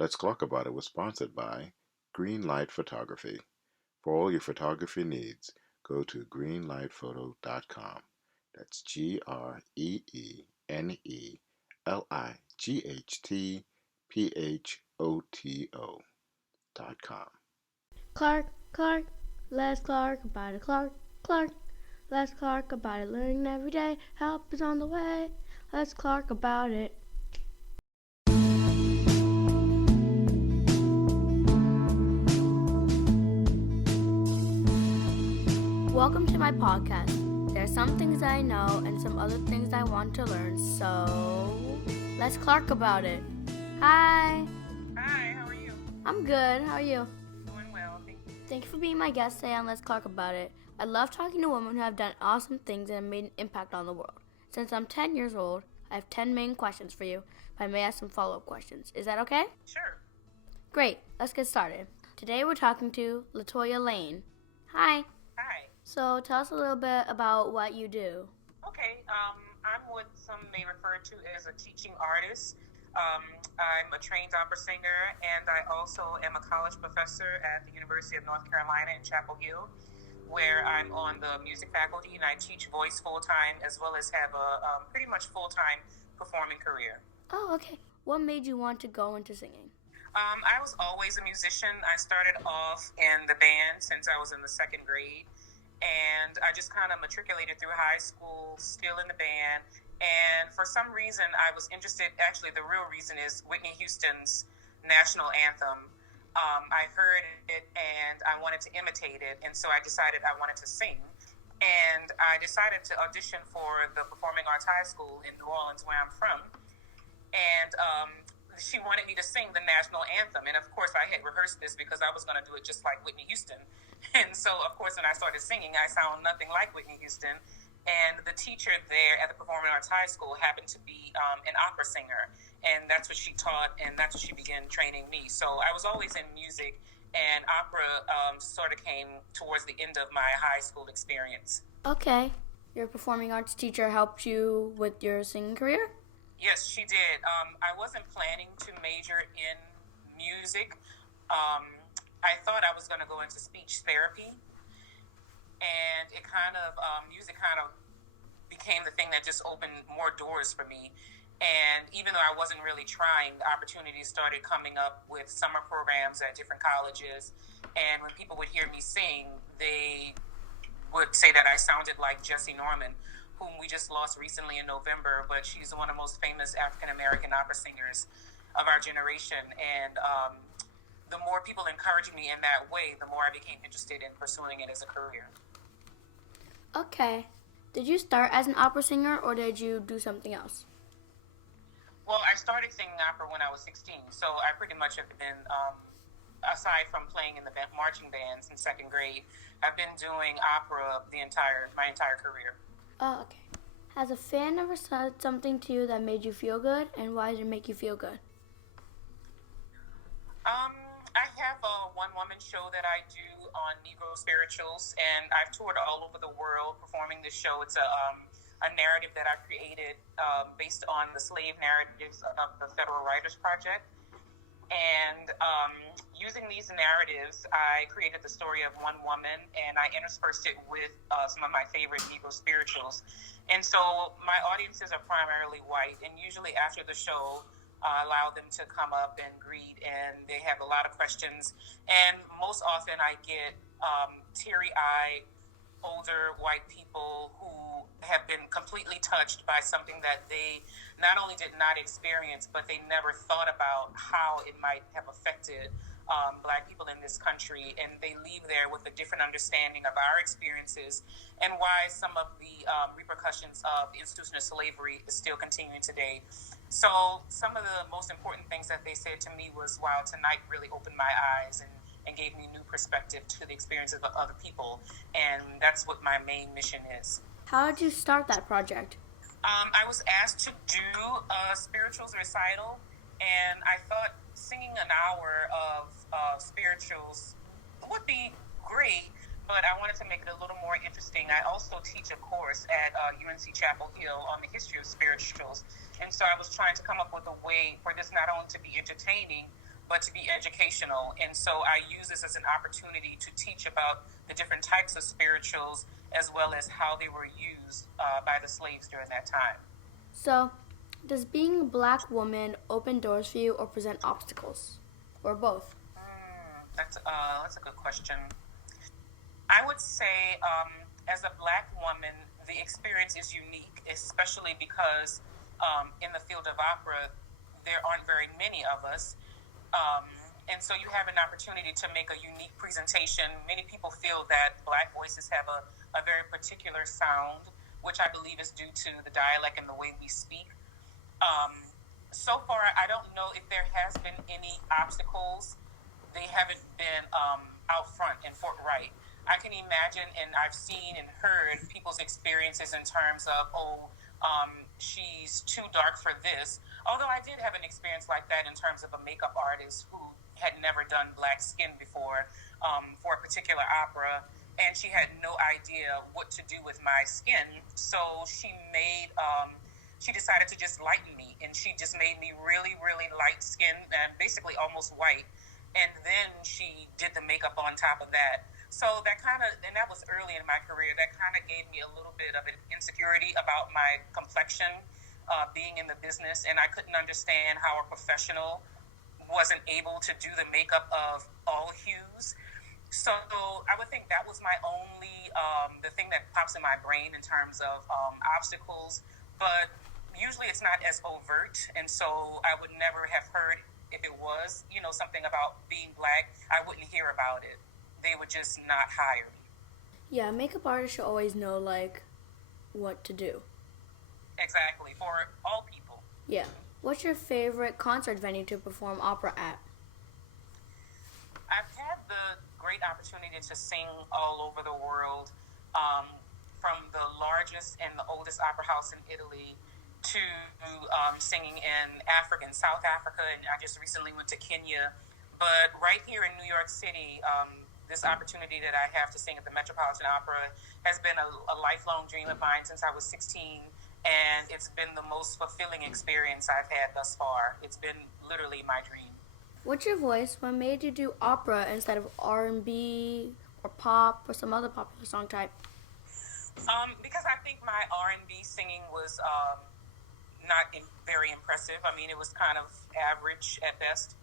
Let's Clarke About It was sponsored by Greenlight Photography. For all your photography needs, go to greenlightphoto.com. That's GREENLIGHTPHOTO.com. Clarke, let's Clarke about it. Clarke, let's Clarke about it. Learning every day, help is on the way. Let's Clarke about it. Welcome to my podcast. There are some things I know and some other things I want to learn, so let's Clarke about it. Hi. Hi, how are you? I'm good. How are you? Doing well, thank you. Thank you for being my guest today on Let's Clarke About It. I love talking to women who have done awesome things and have made an impact on the world. Since I'm 10 years old, I have 10 main questions for you, but I may ask some follow-up questions. Is that okay? Sure. Great. Let's get started. Today we're talking to Latoya Lain. Hi. Hi. So tell us a little bit about what you do. Okay, I'm what some may refer to as a teaching artist. I'm a trained opera singer, and I also am a college professor at the University of North Carolina in Chapel Hill, where I'm on the music faculty, and I teach voice full-time as well as have a pretty much full-time performing career. Oh, okay. What made you want to go into singing? I was always a musician. I started off in the band since I was in the second grade. And I just kind of matriculated through high school, still in the band. And for some reason, I was interested. Actually, the real reason is Whitney Houston's national anthem. I heard it and I wanted to imitate it. And so I decided I wanted to sing. And I decided to audition for the Performing Arts High School in New Orleans, where I'm from. And she wanted me to sing the national anthem. And of course, I had rehearsed this because I was going to do it just like Whitney Houston. And so, of course, when I started singing, I sound nothing like Whitney Houston. And the teacher there at the Performing Arts High School happened to be an opera singer. And that's what she taught, and that's what she began training me. So I was always in music, and opera sort of came towards the end of my high school experience. Okay. Your performing arts teacher helped you with your singing career? Yes, she did. I wasn't planning to major in music. I thought I was going to go into speech therapy, and it kind of, music kind of became the thing that just opened more doors for me. And even though I wasn't really trying, the opportunities started coming up with summer programs at different colleges. And when people would hear me sing, they would say that I sounded like Jessie Norman, whom we just lost recently in November, but she's one of the most famous African-American opera singers of our generation. And the more people encouraged me in that way, the more I became interested in pursuing it as a career. Okay. Did you start as an opera singer or did you do something else? Well, I started singing opera when I was 16, so I pretty much have been, aside from playing in the marching bands in second grade, I've been doing opera my entire career. Oh, okay. Has a fan ever said something to you that made you feel good, and why did it make you feel good? I have a one-woman show that I do on Negro spirituals, and I've toured all over the world performing this show. It's a narrative that I created based on the slave narratives of the Federal Writers Project. And using these narratives, I created the story of one woman, and I interspersed it with some of my favorite Negro spirituals. And so my audiences are primarily white, and usually after the show, allow them to come up and greet, and they have a lot of questions. And most often I get teary-eyed, older white people who have been completely touched by something that they not only did not experience, but they never thought about how it might have affected Black people in this country. And they leave there with a different understanding of our experiences and why some of the repercussions of the institution of slavery is still continuing today. So some of the most important things that they said to me was, wow, tonight really opened my eyes and gave me new perspective to the experiences of other people. And that's what my main mission is. How did you start that project? I was asked to do a spirituals recital, and I thought singing an hour of spirituals would be great, but I wanted to make it a little more interesting. I also teach a course at UNC Chapel Hill on the history of spirituals, and so I was trying to come up with a way for this not only to be entertaining, but to be educational. And so I use this as an opportunity to teach about the different types of spirituals as well as how they were used by the slaves during that time. So, does being a black woman open doors for you or present obstacles? Or both? That's a good question. I would say, as a black woman, the experience is unique, especially because in the field of opera, there aren't very many of us. Um, and so you have an opportunity to make a unique presentation. Many people feel that black voices have a very particular sound, which I believe is due to the dialect and the way we speak. Um, so far, I don't know if there has been any obstacles. They haven't been out front and forthright. I can imagine, and I've seen and heard people's experiences in terms of, she's too dark for this. Although I did have an experience like that in terms of a makeup artist who had never done black skin before for a particular opera, and she had no idea what to do with my skin. So she decided to just lighten me, and she just made me really, really light skin and basically almost white. And then she did the makeup on top of that. So and that was early in my career, that kind of gave me a little bit of an insecurity about my complexion, being in the business. And I couldn't understand how a professional wasn't able to do the makeup of all hues. So I would think that was my only, the thing that pops in my brain in terms of obstacles. But usually it's not as overt. And so I would never have heard, if it was, something about being black, I wouldn't hear about it. They would just not hire me. Yeah, makeup artists should always know, like, what to do. Exactly, for all people. Yeah. What's your favorite concert venue to perform opera at? I've had the great opportunity to sing all over the world, from the largest and the oldest opera house in Italy to singing in Africa, in South Africa, and I just recently went to Kenya. But right here in New York City, this opportunity that I have to sing at the Metropolitan Opera has been a lifelong dream of mine since I was 16, and it's been the most fulfilling experience I've had thus far. It's been literally my dream. What's your voice? What made you do opera instead of R&B or pop or some other popular song type? Because I think my R&B singing was not very impressive. I mean, it was kind of average at best.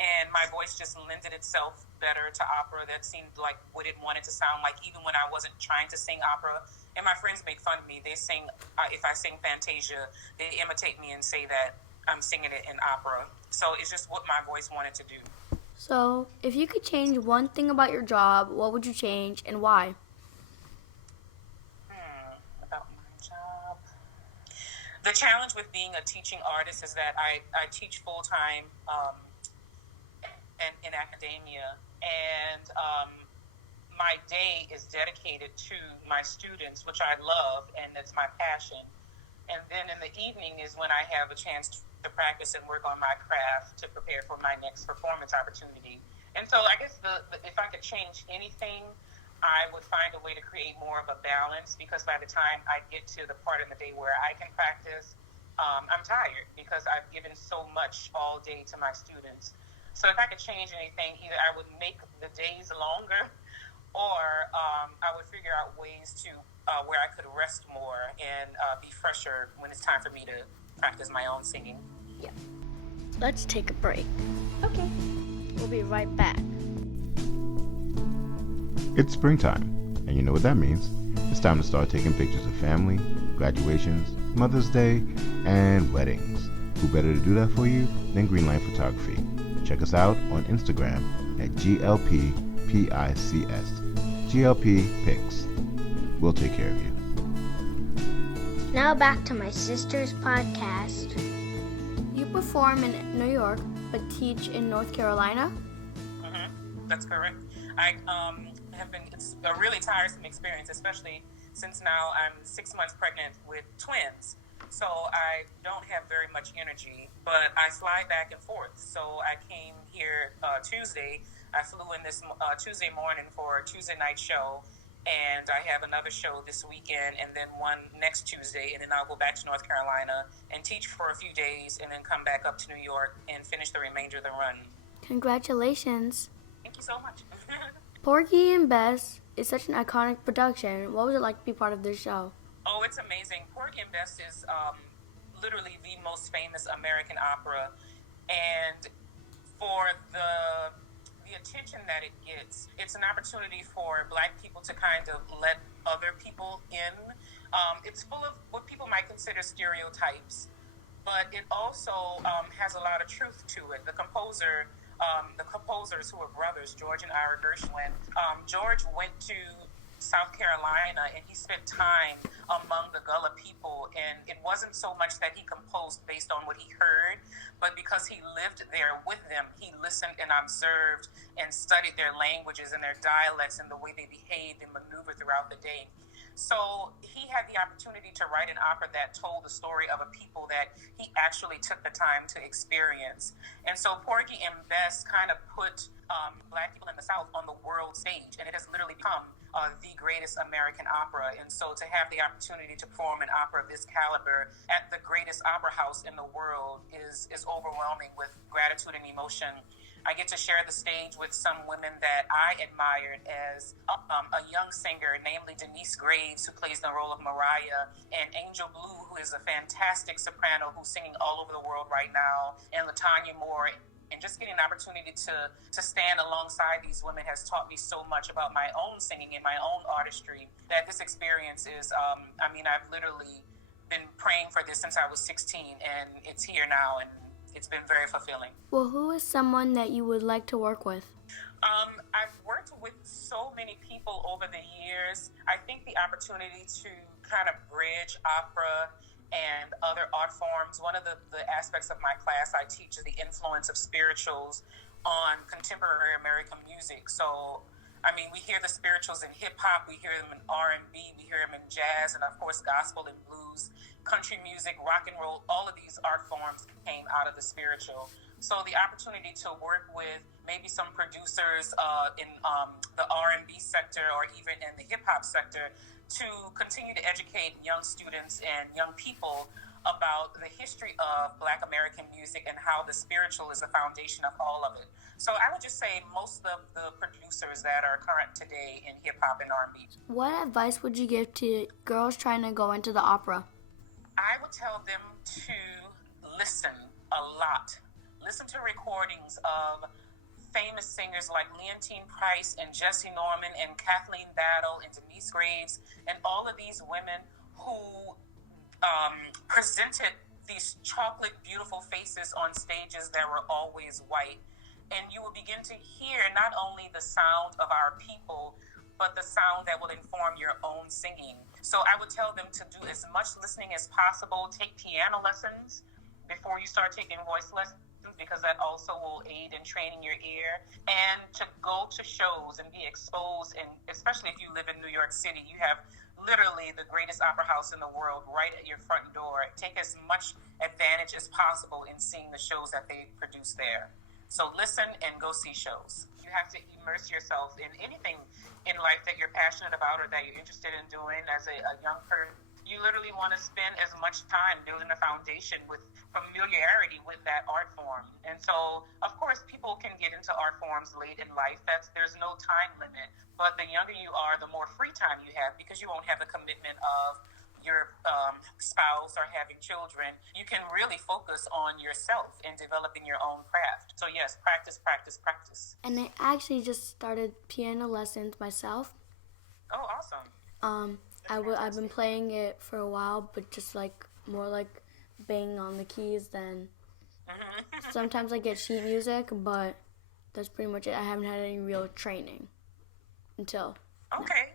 And my voice just lended itself better to opera. That seemed like what it wanted to sound like, even when I wasn't trying to sing opera. And my friends make fun of me. They sing, if I sing Fantasia, they imitate me and say that I'm singing it in opera. So it's just what my voice wanted to do. So, if you could change one thing about your job, what would you change and why? About my job. The challenge with being a teaching artist is that I teach full-time in academia, and my day is dedicated to my students, which I love, and it's my passion. And then in the evening is when I have a chance to practice and work on my craft to prepare for my next performance opportunity. And so I guess if I could change anything, I would find a way to create more of a balance, because by the time I get to the part of the day where I can practice, I'm tired because I've given so much all day to my students. So if I could change anything, either I would make the days longer, or I would figure out ways to where I could rest more and be fresher when it's time for me to practice my own singing. Yeah. Let's take a break. Okay. We'll be right back. It's springtime, and you know what that means. It's time to start taking pictures of family, graduations, Mother's Day, and weddings. Who better to do that for you than Greenlight Photography? Check us out on Instagram at GLPPICS. GLP Pics. We'll take care of you. Now back to my sister's podcast. You perform in New York, but teach in North Carolina? That's correct. It's a really tiresome experience, especially since now I'm 6 months pregnant with twins. So I don't have very much energy, but I fly back and forth. So I came here Tuesday. I flew in this Tuesday morning for a Tuesday night show, and I have another show this weekend, and then one next Tuesday, and then I'll go back to North Carolina and teach for a few days, and then come back up to New York and finish the remainder of the run. Congratulations. Thank you so much. Porgy and Bess is such an iconic production. What was it like to be part of this show? Oh, it's amazing. Porgy and Bess is literally the most famous American opera, and for the attention that it gets, it's an opportunity for Black people to kind of let other people in. It's full of what people might consider stereotypes, but it also has a lot of truth to it. The composers who were brothers, George and Ira Gershwin. George went to South Carolina and he spent time among the Gullah people, and it wasn't so much that he composed based on what he heard, but because he lived there with them, he listened and observed and studied their languages and their dialects and the way they behaved and maneuvered throughout the day. So he had the opportunity to write an opera that told the story of a people that he actually took the time to experience. And so Porgy and Bess kind of put Black people in the South on the world stage, and it has literally become the greatest American opera. And so to have the opportunity to perform an opera of this caliber at the greatest opera house in the world is overwhelming with gratitude and emotion. I get to share the stage with some women that I admired as a young singer, namely Denise Graves, who plays the role of Mariah, and Angel Blue, who is a fantastic soprano who's singing all over the world right now, and Latoya Lain. And just getting an opportunity to stand alongside these women has taught me so much about my own singing and my own artistry, that this experience is, I've literally been praying for this since I was 16, and it's here now, and it's been very fulfilling. Well, who is someone that you would like to work with? I've worked with so many people over the years. I think the opportunity to kind of bridge opera and other art forms. One of the aspects of my class I teach is the influence of spirituals on contemporary American music. So, we hear the spirituals in hip-hop, we hear them in R&B, we hear them in jazz, and of course gospel and blues, country music, rock and roll. All of these art forms came out of the spiritual. So the opportunity to work with maybe some producers in the R&B sector or even in the hip-hop sector to continue to educate young students and young people about the history of Black American music and how the spiritual is the foundation of all of it. So I would just say most of the producers that are current today in hip-hop and R&B. What advice would you give to girls trying to go into the opera? I would tell them to listen a lot. Listen to recordings of famous singers like Leontine Price and Jessie Norman and Kathleen Battle and Denise Graves and all of these women who presented these chocolate beautiful faces on stages that were always white. And you will begin to hear not only the sound of our people, but the sound that will inform your own singing. So I would tell them to do as much listening as possible. Take piano lessons before you start taking voice lessons, because that also will aid in training your ear, and to go to shows and be exposed. And especially if you live in New York City, you have literally the greatest opera house in the world right at your front door. Take as much advantage as possible in seeing the shows that they produce there. So listen and go see shows. You have to immerse yourself in anything in life that you're passionate about or that you're interested in doing as a young person. You literally want to spend as much time building a foundation with familiarity with that art form. And so, of course, people can get into art forms late in life. There's no time limit. But the younger you are, the more free time you have, because you won't have the commitment of your spouse or having children. You can really focus on yourself and developing your own craft. So yes, practice, practice, practice. And I actually just started piano lessons myself. Oh, awesome. I've been playing it for a while, but just more like banging on the keys than. Sometimes I get sheet music, but that's pretty much it. I haven't had any real training until. Okay.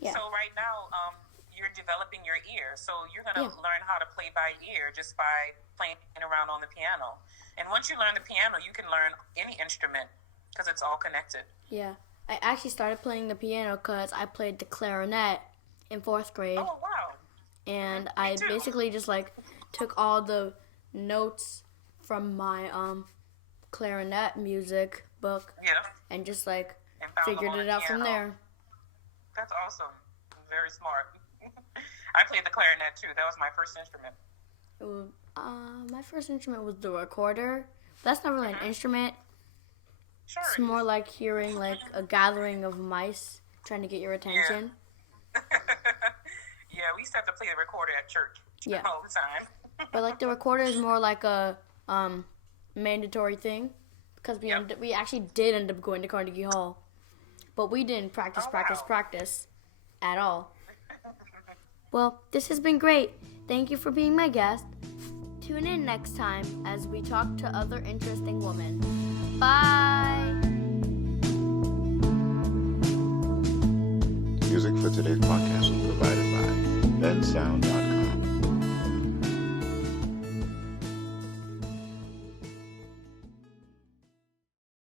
Yeah. So right now, you're developing your ear. So you're going to learn how to play by ear just by playing around on the piano. And once you learn the piano, you can learn any instrument because it's all connected. Yeah. I actually started playing the piano because I played the clarinet in 4th grade. Oh, wow. And I basically just took all the notes from my clarinet music book and just and figured it out from there. That's awesome. Very smart. I played the clarinet too. That was my first instrument. My first instrument was the recorder. That's not really an instrument. Sure. It's more like hearing like a gathering of mice trying to get your attention. Yeah, we used to have to play the recorder at church Yeah. all the time. But like the recorder is more like a mandatory thing because we actually did end up going to Carnegie Hall, but we didn't practice at all. Well, this has been great. Thank you for being my guest. Tune in next time as we talk to other interesting women. Bye! Music for today's podcast was provided by bensound.com.